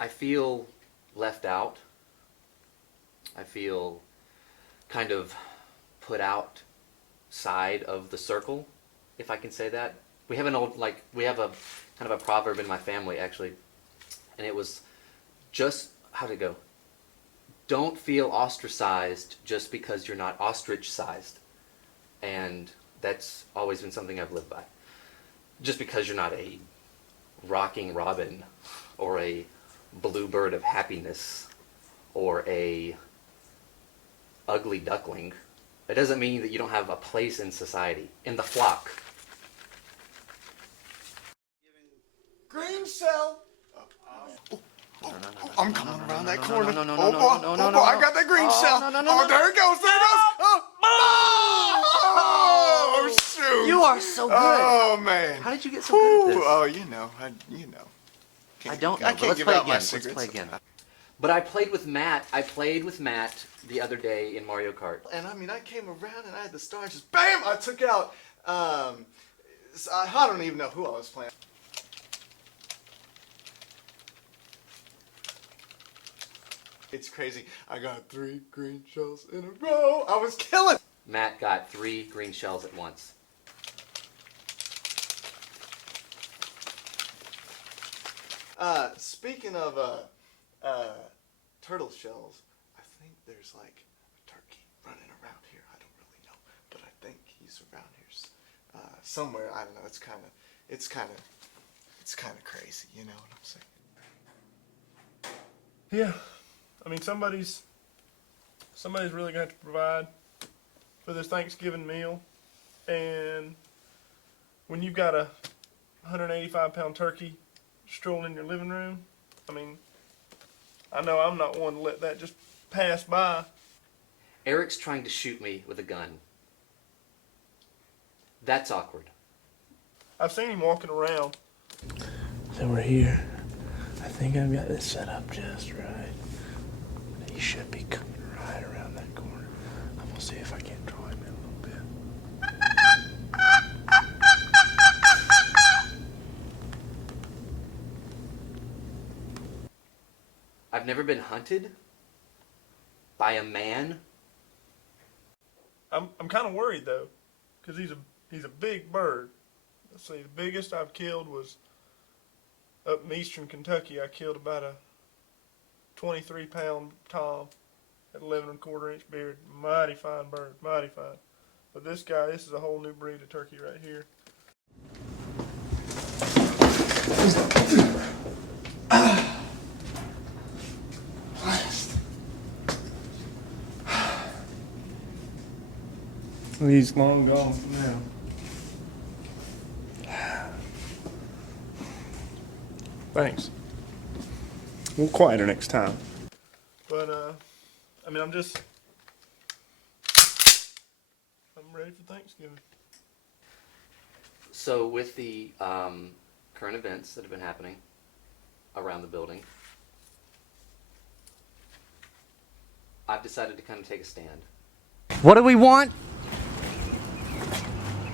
I feel left out. I feel kind of put outside of the circle, if I can say that. We have we have a kind of a proverb in my family, actually, and it was just, how'd it go? Don't feel ostracized just because you're not ostrich-sized. And that's always been something I've lived by. Just because you're not a rocking robin or a bluebird of happiness or a ugly duckling, it doesn't mean that you don't have a place in society, in the flock. Green cell. I'm coming around that corner. No, Oh boy, I got that green cell. Oh, there it goes, there it goes. Oh, shoot. You are so good. Oh, man. How did you get so good at this? Oh, you know. I don't know. I can't Let's give play out again. my Let's secrets. play again. But I played with Matt. The other day in Mario Kart. And I mean, I came around and I had the star and just bam, I took out, I don't even know who I was playing. It's crazy. I got 3 green shells in a row. I was killing. Matt got 3 green shells at once. Speaking of turtle shells, I think there's like a turkey running around here. I don't really know, but I think he's around here somewhere. I don't know. It's kind of crazy. You know what I'm saying? Yeah, I mean somebody's really gonna have to provide for this Thanksgiving meal, and when you've got a 185-pound turkey strolling in your living room, I mean, I know I'm not one to let that just pass by. Eric's trying to shoot me with a gun. That's awkward. I've seen him walking around. So we're here. I think I've got this set up just right. He should be coming right around that corner. I'm gonna see if I can't draw him in a little bit. I've never been hunted by a man. I'm kind of worried though, because he's a big bird. Let's see, the biggest I've killed was up in eastern Kentucky. I killed about a 23-pound tom at 11¼ inch beard. Mighty fine bird, mighty fine. But this guy, this is a whole new breed of turkey right here. He's long gone now. Thanks. We'll quieter next time. But I mean, I'm ready for Thanksgiving. So with the current events that have been happening around the building, I've decided to kind of take a stand. What do we want?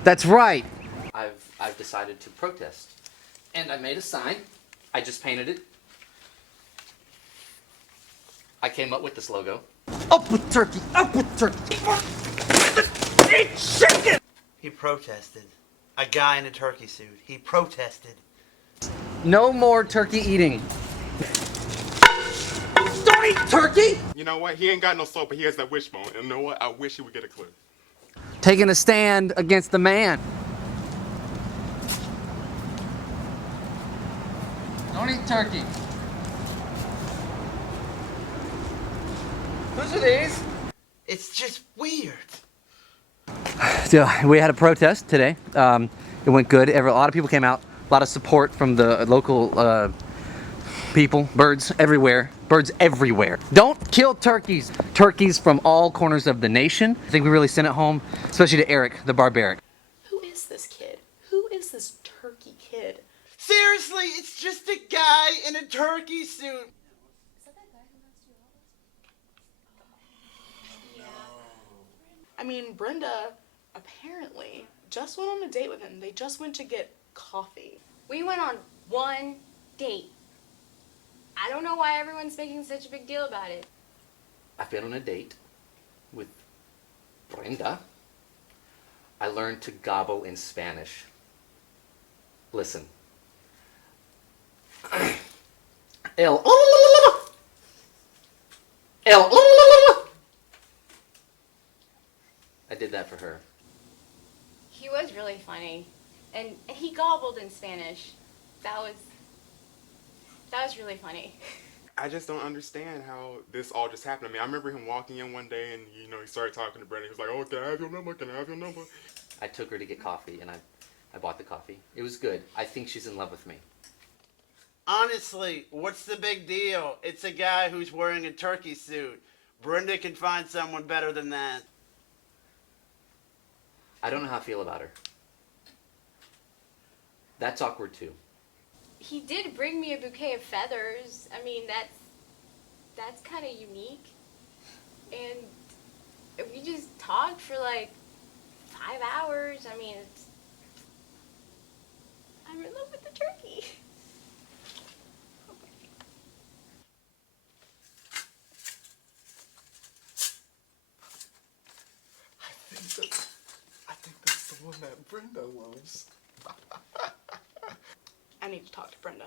That's right. I've decided to protest. And I made a sign. I just painted it. I came up with this logo. Up with turkey! Up with turkey! Eat chicken! He protested. A guy in a turkey suit. He protested. No more turkey eating. Don't eat turkey! You know what? He ain't got no soul, but he has that wishbone. And you know what? I wish he would get a clue. Taking a stand against the man. Don't eat turkey. Whose are these? It's just weird. So we had a protest today. It went good. A lot of people came out. A lot of support from the local people. Birds everywhere. Birds everywhere. Don't kill turkeys. Turkeys from all corners of the nation. I think we really sent it home, especially to Eric, the barbaric. Who is this kid? Who is this turkey kid? Seriously, it's just a guy in a turkey suit. Is that guy who wants to do all this? Yeah. I mean, Brenda apparently just went on a date with him. They just went to get coffee. We went on one date. I don't know why everyone's making such a big deal about it. I've been on a date with Brenda. I learned to gobble in Spanish. Listen. El. El. I did that for her. He was really funny. And he gobbled in Spanish. That was really funny. I just don't understand how this all just happened. I mean, I remember him walking in one day and, you know, he started talking to Brenda. He was like, oh, can I have your number? Can I have your number? I took her to get coffee, and I bought the coffee. It was good. I think she's in love with me. Honestly, what's the big deal? It's a guy who's wearing a turkey suit. Brenda can find someone better than that. I don't know how I feel about her. That's awkward, too. He did bring me a bouquet of feathers. I mean, that's kind of unique. And we just talked for like 5 hours. I mean, I'm in love with the turkey. I think that's the one that Brenda loves. I need to talk to Brenda.